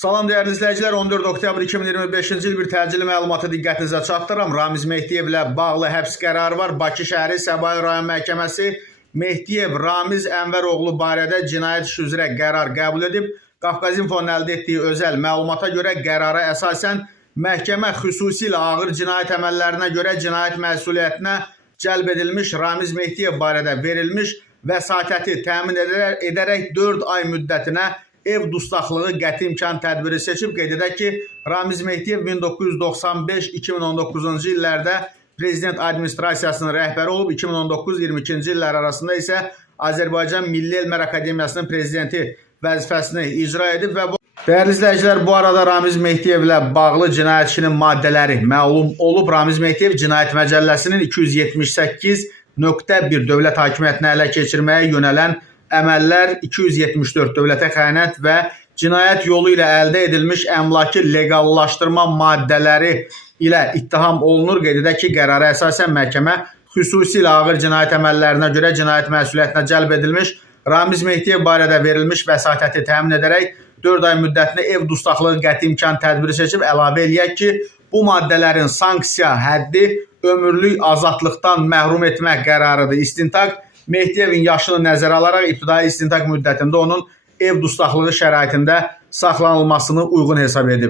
Salam dəyərli izləyicilər, 14 oktyabr 2025-ci il bir təcili məlumatı diqqətinizə çatdırıram. Ramiz Mehdiyev ilə bağlı həbs qərarı var. Bakı şəhəri Səbail rayon məhkəməsi Mehdiyev Ramiz Ənvəroğlu barədə cinayət işi üzrə qərar qəbul edib. Qafqazinfonun əldə etdiyi özəl məlumata görə qərara əsasən məhkəmə xüsusilə ağır cinayət əməllərinə görə cinayət məsuliyyətinə cəlb edilmiş Ramiz Mehdiyev barədə verilmiş vəsatəti təmin edərək 4 ay müddətinə ev dustaqlığı qəti imkan tədbiri seçib. Qeyd edək ki, Ramiz Mehdiyev 1995-2019-cu illərdə prezident administrasiyasının rəhbəri olub. 2019-22-ci illər arasında isə Azərbaycan Milli Elmlər Akademiyasının prezidenti vəzifəsini icra edib və dəyərli izləyicilər, bu arada Ramiz Mehdiyev ilə bağlı cinayət işinin maddələri məlum olub. Ramiz Mehdiyev Cinayət Məcəlləsinin 278.1 dövlət hakimiyyətini ələ keçirməyə yönələn əməllər, 274 dövlətə xəyanət və cinayət yolu ilə əldə edilmiş əmlakı legallaşdırma maddələri ilə ittiham olunur. Qeyd edək ki, qərara əsasən məhkəmə xüsusilə ağır cinayət əməllərinə görə cinayət məsuliyyətinə cəlb edilmiş Ramiz Mehdiyev barədə verilmiş vəsatəti təmin edərək 4 ay müddətinə ev dustaqlığı qəti imkan tədbiri seçib. Əlavə eləyək ki, bu maddələrin sanksiya həddi ömürlük azadlıqdan məhrum etmə qərarıdır. İstintaq Mehdiyevin yaşını nəzərə alaraq ibtidai istintaq müddətində onun ev dustaqlığı şəraitində saxlanılmasını uyğun hesab edib.